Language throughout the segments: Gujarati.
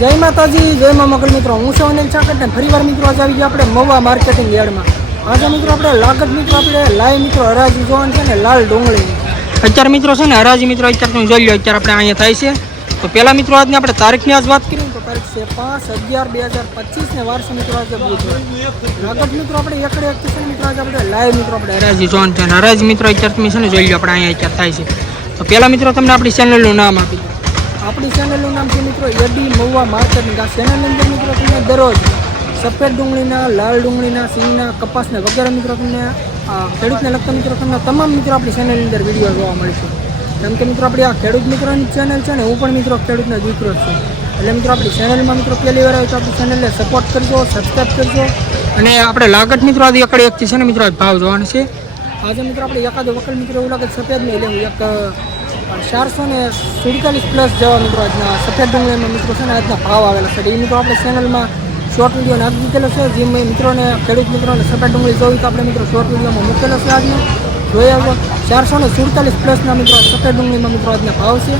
જય માતાજી, જય મા મગલ મિત્રો. હું છું અનિલ ચાકટ ને ફરીવાર મિત્રો આજે આવી ગયા આપણે મવા માર્કેટિંગ યાર્ડમાં. આજે મિત્રો આપણે લાગત મિત્રો, આપણે લાય મિત્રો, હરાજી જોવાનું છે ને લાલ ડુંગળી. અત્યારે મિત્રો છે ને હરાજી મિત્રો, અત્યારે તમે જોઈ લો અત્યારે આપણે અહીંયા થાય છે. તો પહેલા મિત્રો, આજને આપણે તારીખની આજ વાત કરીએ તો તારીખ છે પાંચ અગિયાર બે હજાર પચીસ ને વારસો મિત્રો, આજે લાગત મિત્રો, આપણે એકડે એક છે મિત્રો, આજે આપણે લાય મિત્રો, આપણે હરાજી જોવાનું છે. હરાજી મિત્રો, અત્યારે તમે છે ને જોઈ લો આપણે અહીંયા અત્યારે થાય છે. તો પહેલા મિત્રો, તમને આપણી ચેનલનું નામ આપી આપણી ચેનલનું નામ છે મિત્રો યડી મહુવા માર્કેટિંગ. આ ચેનલ અંદર મિત્રો તમને દરરોજ સફેદ ડુંગળીના, લાલ ડુંગળીના, સિંગના, કપાસના વગેરે મિત્રો તમને ખેડૂતને લગતા મિત્રો તમને તમામ મિત્રો આપણી ચેનલની અંદર વીડિયો જોવા મળશે. કેમ કે મિત્રો આપણી આ ખેડૂત મિત્રોની ચેનલ છે ને, હું પણ મિત્રો ખેડૂતનો દીકરો છું. એટલે મિત્રો આપણી ચેનલમાં મિત્રો પહેલી વાર આવ્યો તો આપણી ચેનલને સપોર્ટ કરજો સબસ્ક્રાઈબ કરજો. અને આપણે લાગત મિત્રો આજે એકડે એકથી છે ને, મિત્રો ભાવ જોવાનો છે. આજે મિત્રો આપણે એકાદ વખત મિત્રો એવું લાગે સફેદ નહીં લેવું એક ચારસો ને સુડતાલીસ પ્લસ જવા મિત્રો આજના સફેદ ડુંગળીમાં મિત્રો છે ને આજના ભાવ આવેલા છે. એ મિત્રો આપણે ચેનલમાં શોર્ટ વીડિયો નાખી દીધેલો છે. જે મિત્રોને, ખેડૂત મિત્રોને સફેદ ડુંગળી જોઈ તો આપણે મિત્રો શોર્ટ વિડીયોમાં મૂકેલો છે આજનો. જોઈ આવજો ચારસો ને સુડતાલીસ પ્લસના મિત્રો સફેદ ડુંગળીમાં મિત્રો આજના ભાવ છે.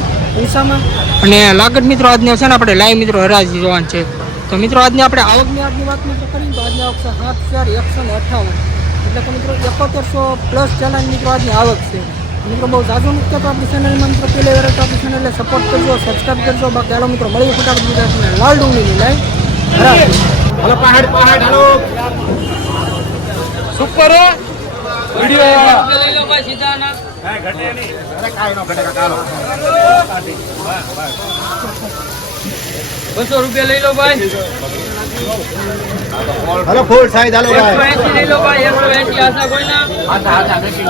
ઉષામાં અને લાગત મિત્રો આજને છે ને આપણે લાઈવ મિત્રો હરાજી જોવાનું છે. તો મિત્રો આજને આપણે આવકની આજની વાત મિત્રો કરીએ તો આજની આવક છે સાત હજાર એકસો ને અઠાવન. એટલે કે મિત્રો એકોતેરસો પ્લસ ચલણ મિત્રો આજની આવક છે. મિત્રો બહુ જાજુ મુક્ત તો આપણી ચેનલમાં મિત્રો પેલે વાર તો આપણી ચેનલને સપોર્ટ કરજો સબસ્ક્રાઈબ કરજો. બાકી હાલો મિત્રો મળી ફટાફટ ગુજરાતને લાલ ડુંગળીની લાઈન લાઈ હલો પહાડ પહાડ હલો. સુપર વિડિયો અરે કાઈ નો ઘટે કાકા હાલો બસો રૂપિયા લઈ લો ભાઈ. હલો ફૂલ સાઈઝ હાલો ભાઈ 180 લઈ લો ભાઈ એકસો એસી આશા કોઈના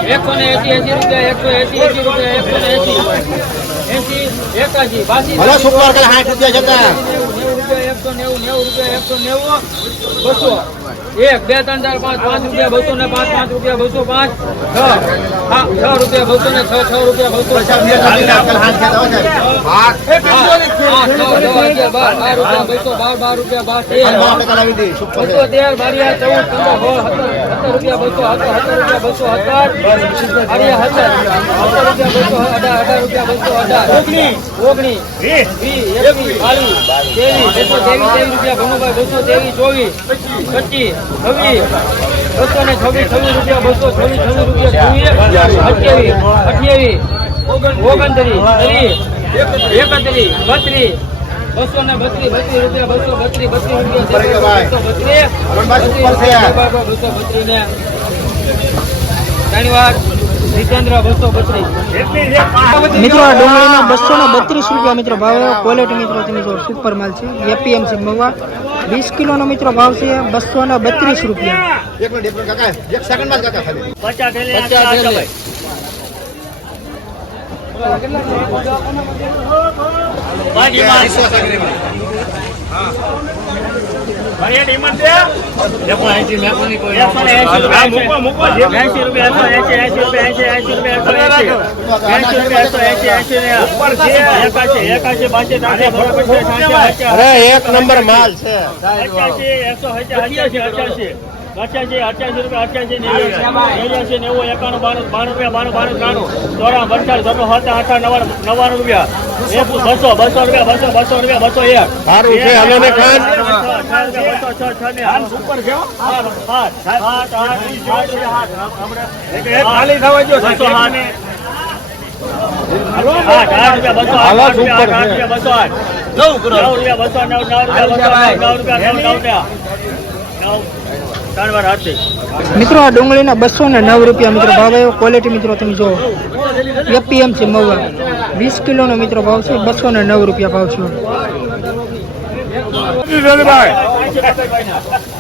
એકસો ને એસી એસી રૂપિયા એકસો એસી એસી રૂપિયા એકસો ને એસી એસી બાસી હલો સુપર કે 60 રૂપિયા જતા રૂપિયા એકસો નેવું નેવું રૂપિયા એકસો નેવું બસો. એક બે ત્રણ ચાર પાંચ પાંચ રૂપિયા બસો ને પાંચ પાંચ રૂપિયા બસો પાંચ. છ. છ રૂપિયા બસો ને છ છ રૂપિયા બસો બસો બાર બાર રૂપિયા બાર તેર. બારિયા ચૌદ પંદર સત્તર રૂપિયા બસો સત્તર રૂપિયા બસો હજાર બારિયા સત્તર સત્તર રૂપિયા બસો અઢાર અઢાર રૂપિયા બસો અઢાર. ઓગણીસ ઓગણીસ વીસ એકવીસ બાવીસ ત્રેવીસ બસો ત્રેવીસ ત્રેવીસ રૂપિયા ભનુભાઈ બસો ત્રેવીસ ચોવીસ પચીસ છવ્વીસ બસો ને છવ્વીસ છવ્વીસ રૂપિયા બસો છવ્વીસ છવ્વીસ રૂપિયા અઠ્યાવીસ અઠ્યાવીસ ઓગણત્રીસ ત્રીસ એકત્રીસ બત્રીસ બસો ને બત્રીસ બત્રીસ રૂપિયા બસો બત્રીસ બત્રીસ રૂપિયા બસો બત્રીસ બસો બત્રીસ ને. ધન્યવાદ મિત્રો આ ડુંગળીના બસો ને બત્રીસ રૂપિયા મિત્રો ભાવ ક્વોલિટી મિત્રો તમે જો સુપર માલ છે. એપીએમસી મવા વીસ કિલોનો મિત્રો ભાવ છે બસો ને બત્રીસ રૂપિયા. એક મિનિટ એક મિનિટ કાકા એક સેકન્ડમાં કાકા ખાલી. પચાસ એક નંબર માલ છે. અઠ્યાસી અઠ્યાસી રૂપિયા અઠ્યાસી નેવ્યાસી નેવું એકાણું બાણું બાણું રૂપિયા બાણું બાણું ત્રાણું ચોરા પંચાસ છસો સત્તર અઠાર નવ્વાણું નવ્વાણું રૂપિયા. બસો બસો રૂપિયા બસો બસો રૂપિયા બસો એક. સારું છે હલો ને ખાન ખાલી થવા જો બસો આઠ. આઠ આઠ રૂપિયા બસો આઠ આઠ રૂપિયા બસો આઠ. નવ રૂપિયા બસો નવ નવ રૂપિયા નવ રૂપિયા નવ નવ રૂપિયા. નવ. મિત્રો આ ડુંગળીના બસો ને નવ રૂપિયા મિત્રો ભાવ આવ્યો. ક્વોલિટી મિત્રો તમે જુઓ. છે મવા વીસ કિલોનો મિત્રો ભાવ છે બસો ને નવ રૂપિયા ભાવ છે.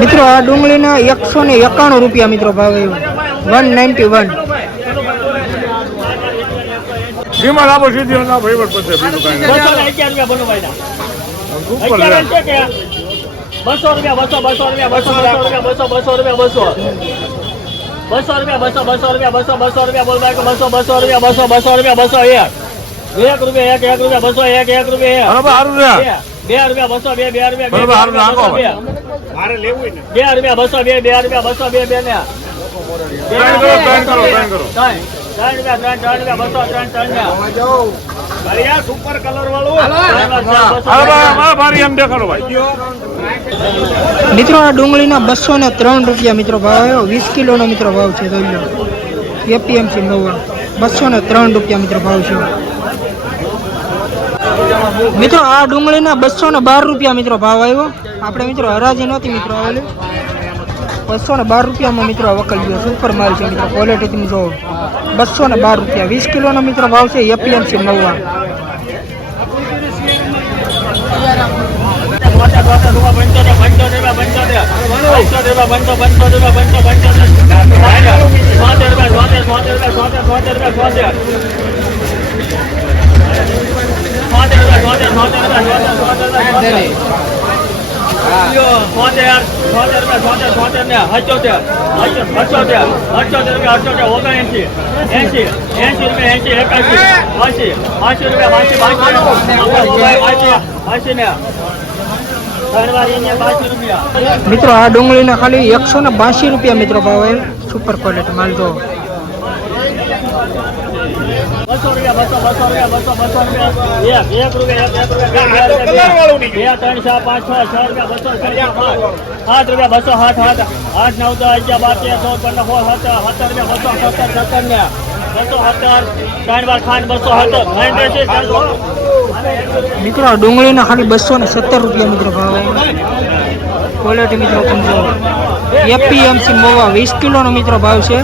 મિત્રો આ ડુંગળીના એકસો ને એકાણું રૂપિયા મિત્રો ભાવ આવ્યો. વન નાઇન્ટી વન સીધી ના ભાઈ બસો રૂપિયા બસો બસો રૂપિયા બસો બસો રૂપિયા બસો બસો રૂપિયા બસો. બસો રૂપિયા બસો બસો રૂપિયા બસો બસો રૂપિયા બોલ બસો બસો રૂપિયા બસો બસો રૂપિયા બસો એક. એક રૂપિયા એક એક રૂપિયા બસો એક એક રૂપિયા બરોબર સારું છે. બે રૂપિયા બસો બે બે રૂપિયા બરોબર, બસો બે. મારે લેવું ને. બે રૂપિયા બસો બે બે રૂપિયા બસો બે બે ને. ત્રણ કરો, ત્રણ કરો, ત્રણ કરો. ત્રણ ત્રણ રૂપિયા ત્રણ ત્રણ રૂપિયા બસો ત્રણ ત્રણ સુપર કલર વાળું મિત્રો આ ડુંગળીના બસો ને ત્રણ રૂપિયા મિત્રો ભાવ આવ્યો. વીસ કિલોનો મિત્રો ભાવ છે જોઈ લો. એપીએમસી નવ. બસો ને ત્રણ રૂપિયા મિત્રો ભાવ છે. મિત્રો આ ડુંગળીના બસો ને બાર રૂપિયા મિત્રો ભાવ આવ્યો આપણે મિત્રો હરાજી નહોતી મિત્રો આવેલી બસો ને બાર રૂપિયામાં મિત્રો વકલ્યો સુપર માલ છે મિત્રો ક્વોલિટી તમે જોવો બસો ને બાર રૂપિયા વીસ કિલોનો મિત્રો ભાવ છે એપીએમસી રૂપિયા પંચોતેર રૂપિયા પંચોતેર પંચોતેર રૂપિયા પંચો પંચોતેર રૂપિયા પંચો રૂપિયા સોતેર ને મિત્રો, આ ડુંગળીના ખાલી એકસો ને બાસી રૂપિયા મિત્રો ભાવ સુપર ક્વોલિટી માલ જો. બસો રૂપિયા બસો બસો રૂપિયા બસો બસો રૂપિયા. એક એક રૂપિયા એક એક રૂપિયા બે, બે, કલર વાળું બે, નીકળ્યું. બે ત્રણ ચાર પાંચ છ છ રૂપિયા બસો છ રૂપિયા પાંચ. સાત રૂપિયા બસો સાત સાત આઠ નવ દસ અગિયાર બાર તેર ચૌદ પંદર સોળ સત્તર સત્તર રૂપિયા બસો સત્તર સત્તર ને. બસો સત્તર ત્રણ વાર ખાંડ બસો સત્તર. મિત્રો ડુંગળીના ખાલી બસો ને સત્તર રૂપિયા મિત્રો ભાવ. આવ્યો ક્વોલિટી મિત્રો તમે એપીએમસી મોવા વીસ કિલોનો મિત્રો ભાવ છે.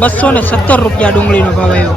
બસો ને સત્તર રૂપિયા ડુંગળીનો ભાવ આવ્યો.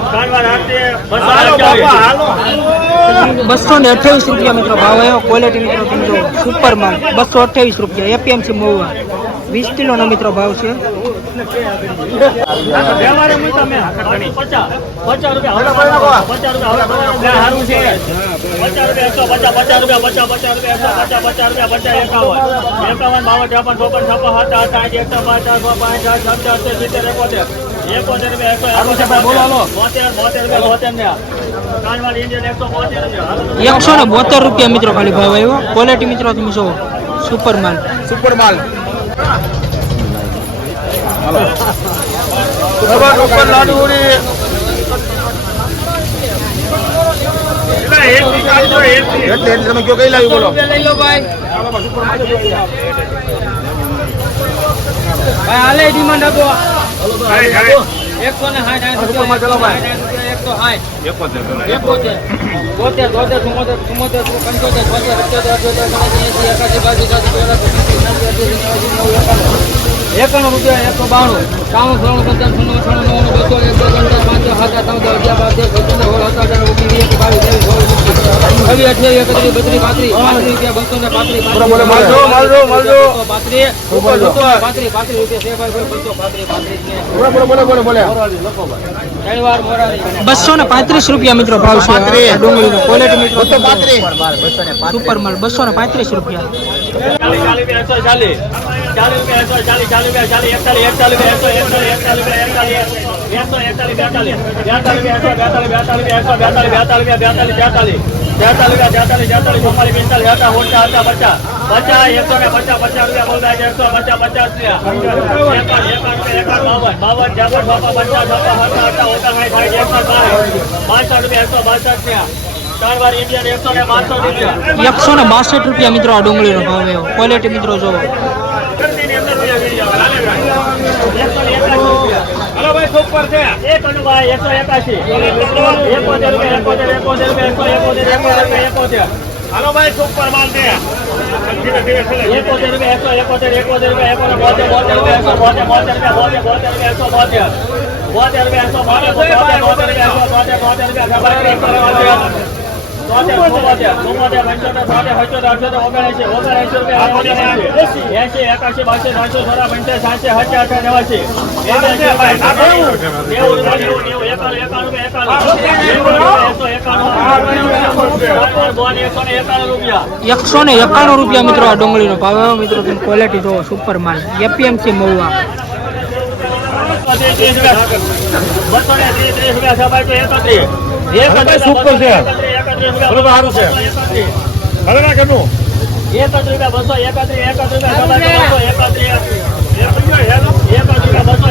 બસો ને અઠ્યાવીસ રૂપિયા મિત્રો ભાવ આવ્યો. ક્વોલિટી મિત્રો તમે સુપર માલ બસો અઠ્યાવીસ રૂપિયા. એપીએમસી મોવા. વીસ કિલોનો મિત્રો ભાવ છે. એકાવન. એકાવન, બાવન, ત્રેપન, ચોપન, છપ્પન, હતા સાઠ, એકસો પાંચ, પાંચ, આઠ, સાત, સિત્તેર, સિત્તેર, એકોતેર. એકોતેર રૂપિયા, એકસો ને. બોતેર રૂપિયા. મિત્રો ખાલી ભાવ આવ્યો ક્વોલિટી મિત્રો તમે જો સુપર માલ સુપર માલ તમે કયો કઈ લાવી બોલો હાલે ડિમાન્ડ આપો. એકસો ને સાઠ એકાણું રૂપિયા એકસો બાણું ત્રાણું ત્રણ પંચાવન છન્નું છન્નું નવ બસો અઠ્યાવીસ એકત્રીસ બત્રીસ પાંત્રીસ પાંત્રીસ રૂપિયા બસો ને પાંત્રીસ પાંત્રીસ. પાંત્રીસ રૂપિયા છે ભાઈ બસો ને પાંત્રીસ રૂપિયા મિત્રો ભાવ છે ડુંગળીનો ક્વોલિટી મિત્રો. સુપર માલ બસો ને પાંત્રીસ રૂપિયા ચાલીસ ચાલીસ બે એકસો ચાલીસ ચાલીસ રૂપિયા એકસો ચાલીસ ચાલીસ બે ચાલીસ એકતાલીસ એકતાલીસ બે એકસો એકતાલીસ એકતાલીસ બે એકતાલીસ એકસો એકતાલીસ બેતાલીસ બેતાલીસ બેતાલીસ બેતાલીસ બેતાલીસ બેતાલીસ બેતાલીસ તેતાલીસ તેતાલીસ તેતાલીસ ચુમ્માલીસ પિસ્તાલીસ હતા ઓછા હતા પચાસ. પચાસ એકસો ને પચાસ પચાસ રૂપિયા બોલતા છે એકસો પચાસ પચાસ બાવન. બાવન છપ્પન બાપા પચાસ છપ્પન હતા હતા ઓછા સાઠ સાઠ એકસો બાસઠ રૂપિયા એકસો બાસઠ એકસો ને બાસઠ રૂપિયા મિત્રો આ ડુંગળીનો ભાવ એવો. ક્વોલિટી મિત્રો જોવો. ભાઈ સુપર છે. એક અનુભાઈ એકસો એકાશી. એકોતેર રૂપિયા એકોતેર એકોતેર રૂપિયા એકસો એકોતેર એકોતેર એકોતેર. હાલો ભાઈ સુપર માલ છે. એકોતેર રૂપિયા એકસો એકોતેર એકોતેર રૂપિયા એકોતેર બોતેર બોતેર રૂપિયા એકસો બોતેર બોતેર રૂપિયા બોતેર બોતેર રૂપિયા એકસો બોતેર. બોતેર રૂપિયા એકસો બોતેર બોતેર રૂપિયા એકસો બોતેર બોતેર રૂપિયા એકસો એકાશી બાસી ત્રણસો સોળા અઠા નેવાસી ને એકાણું રૂપિયા મિત્રો આ ડુંગળીનો ભાવ. મિત્રો તમે ક્વોલિટી જોવો સુપર માલ એપીએમસી મહુવા. બસો ને ત્રીસ ત્રીસ રૂપિયા તો એકત્રીસ. એકત્રીસ સુપર છે. બરોબર, સારું છે. હવે ના કેમનું એકત્રીસ રૂપિયા બસો એકત્રીસ એકત્રીસ રૂપિયા બસો એકત્રીસ રૂપિયા બસો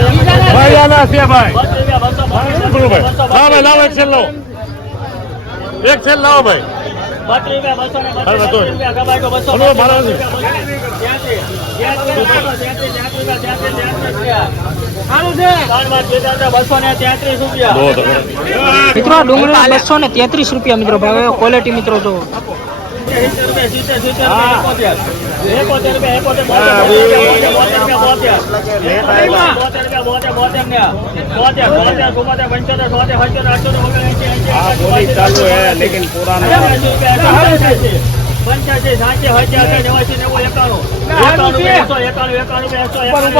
એક સેલ લાવો ભાઈ. બત્રીસ રૂપિયા બસો ને બત્રીસ રૂપિયા બસો મિત્રો આ ડુંગળીના બસો ને તેત્રીસ રૂપિયા મિત્રો ભાવે ક્વોલિટી મિત્રો જો સિત્તેર, સિત્તેર રૂપિયા, એકોતેર. રૂપિયા, એકોતેર, બોતેર, રૂપિયા, બોતેર. પંચોતેર, લેકિન પુરાનો. પંચ્યાસી, સાતસી, નેવાસી, નેવું, એકાણું. એકાણું એકસો એકાણું, એકાણું રૂપિયા, એકસો એકાણું.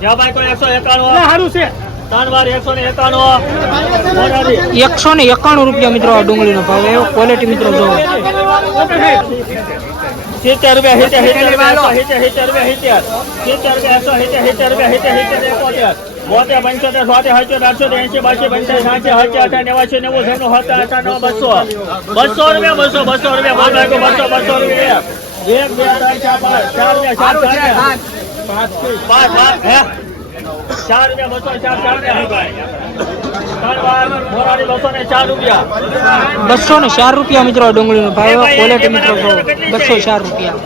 જ્યાં ભાઈ કોઈ એકસો એકાણું ત્રણ વાર એકસો ને એકાણું એકસો ને એકાણું રૂપિયા મિત્રો આ ડુંગળીનો ભાવ એવો ક્વોલિટી મિત્રો જોવો. સિત્તેર રૂપિયા રૂપિયા સિત્તેર સિત્તેર રૂપિયા સિત્તેર. સિત્તેર રૂપિયા એકસો સિત્તેર સિત્તેર રૂપિયા સિત્તેર સિત્તેર એકોતેર. બોતેર પંચોતેર સોતેર સત્યોતેર આઠસો એસી બસો પંચાસ સાતસી સત્યા અઠા નેવાસો નેવું સૌનું હતા અઠા નવ બસો. બસો રૂપિયા બસો બસો રૂપિયા બોલ બસો બસો રૂપિયા. એક બે ચાર રૂપિયા ચાર ચાર પાંચ પાંચ હે? ચાર રૂપિયા બસો ચાર ચાર રૂપિયા બસો ને ચાર રૂપિયા મિત્રો ડુંગળી નો ભાવ ક્વોલિટી મિત્રો બસો ચાર રૂપિયા.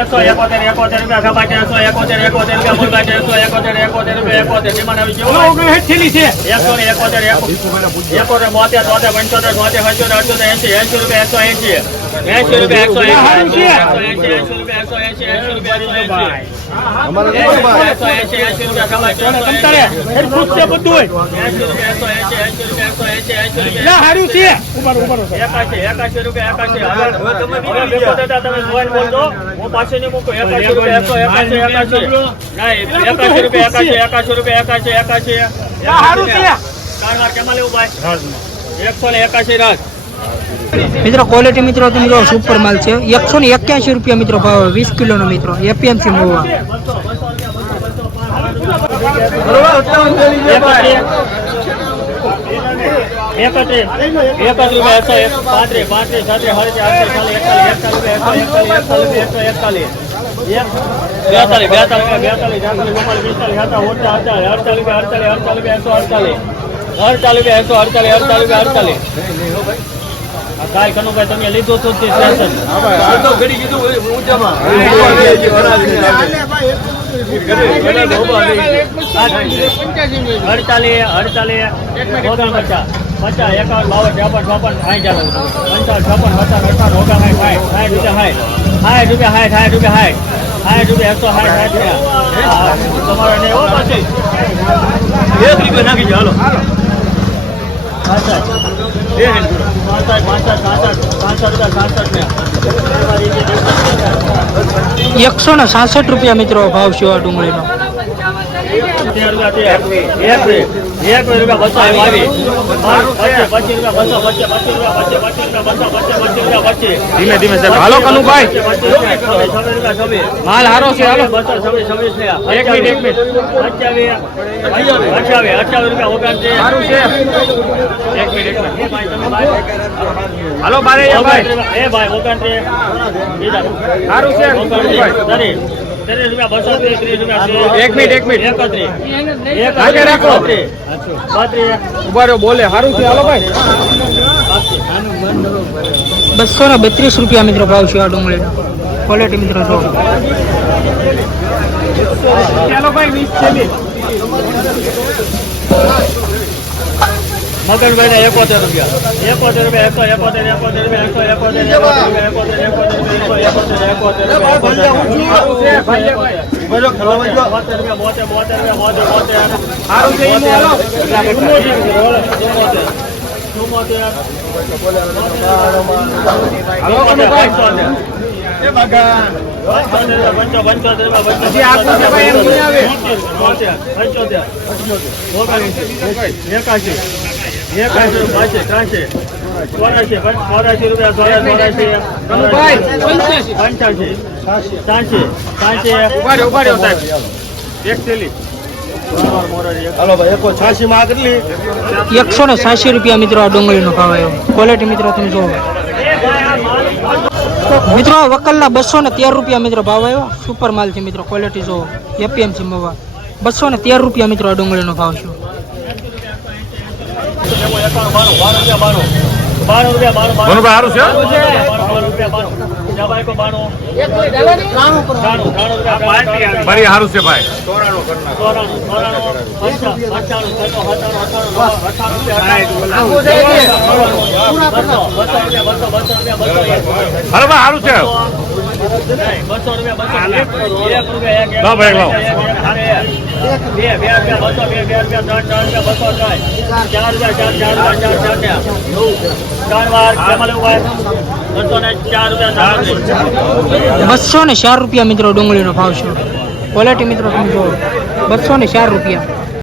એકસો એકોતેર એકોતેર રૂપિયા ખપાટે એકસો એકોતેર એકોતેર રૂપિયા મુલબાટે એકસો એકોતેર એકોતેર રૂપિયા એકોતેર ડિમાન્ડ આવી ગયો. એકસો ને એકોતેર એકો- એકોતેર બોતેર તોતેર પંચોતેર તોતેર સત્યોતેર અઠ્યોતેર એંશી એંશી રૂપિયા એકસો એંશી. એંશી રૂપિયા એકસો એંશી. એકસો એકાશી રૂપિયા એકાશી એકાશી એકાશી એકસો ને એકાશી રાખ મિત્રો ક્વોલિટી મિત્રો તમે જો સુપર માલ છે એકસો ને એક્યાસી રૂપિયા મિત્રો ભાવ આવે, વીસ કિલોનો મિત્રો એપીએમસી મહુવા એકત્રીસ એકત્રીસ રૂપિયા એકસો એક પાંત્રીસ પાંત્રીસ છત્રીસ હળત્રીસ અડત્રીસ એકતાલીસ એકતાલીસ એકસો એકતાલીસ બેતાલીસ બેતાલીસ બેતાલીસ તેતાલીસ ચુમ્માલીસ પિસ્તાલીસ સત્તાવીસ અડતાલીસ અડતાલીસ અડતાલીસ અડતાલીસ એકસો અડતાલીસ અડતાલીસ એકસો અડતાલીસ અડતાલીસ અડતાલીસ આ કાલ કનુભાઈ તમે લીધું હતું તે સ્ટેશન અડતાલીસ અડતાલીસ ઓગણપચાસ. પચાસ એકાવન બાવન ત્રેપન ચોપન સાઠ ચાલે પંચાવન છપ્પન પચાસ અઠાવન ઓગણ સાઠ સાઠ રૂપિયા સાઠ રૂપિયા સાઠ સાઠ રૂપિયા સાઠ સાઠ રૂપિયા એકસો સાઠ સાઠ રૂપિયા. તમારે પાછી. એક રૂપિયા નાખી દો હાલો. પાંસઠ એકસો ને સાસઠ રૂપિયા મિત્રો ભાવ છે ડુંગળીનો. એક. રૂપિયા બસો પચીસ. ધીમે ધીમે સાહેબ હાલો કનુભાઈ. માલ હારો છે હાલો બસો, છવ્વીસ, છવ્વીસ એક મિનિટ, એક મિનિટ. અઠ્યાવીસ, અઠ્યાવીસ, રૂપિયા. સારું છે એક મિનિટ હાલો બારે એ ભાઈ એ ભાઈ ઓગણત્રીસ. બીજા. સારું છે ત્રીસ. ત્રીસ રૂપિયા બસો ત્રીસ ત્રીસ રૂપિયા એક મિનિટ, એક મિનિટ. એકત્રીસ. લાગે રાખો. બત્રીસ. બત્રીસ. ઊભા રહ્યો બોલે સારું છે હાલો ભાઈ બસો ને બત્રીસ રૂપિયા મિત્રો ભાવ છે આ ડુંગળી ક્વોલિટી મિત્રો જો ચાલો ભાઈ વીસ મગનભાઈ ને એકોતેર રૂપિયા એકોતેર રૂપિયા એકસો એકોતેર એકોતેર રૂપિયા એકસો એકોતેર એકોતેર એકોતેર એકોતેર એકોતેર એકાશી એકસો ને સાસી રૂપિયા મિત્રો આ ડુંગળીનો ભાવ આવ્યો. ક્વોલિટી મિત્રો તમે જોવો મિત્રો વકલના બસો ને તેર રૂપિયા મિત્રો ભાવ આવ્યો. સુપર માલ છે મિત્રો ક્વોલિટી જોવો એપીએમસી મવા. બસો ને તેર રૂપિયા મિત્રો આ ડુંગળીનો ભાવ છે. બાણું રૂપિયા બાણું બાણું સારું છે? બાણું રૂપિયા બાણું જવાય બાણું રૂપિયા ફરી સારું છે ભાઈ. ચોરાણું ચોરાણું સત્તાણું અઠાણું અઠાણું રૂપિયા બસો રૂપિયા બસો બસો રૂપિયા બસો સારું છે. બસો રૂપિયા બસો બસો ને ચાર રૂપિયા મિત્રો ડુંગળીનો ભાવ છે. ક્વોલિટી મિત્રો તમે જુઓ. બસો ને ચાર રૂપિયા.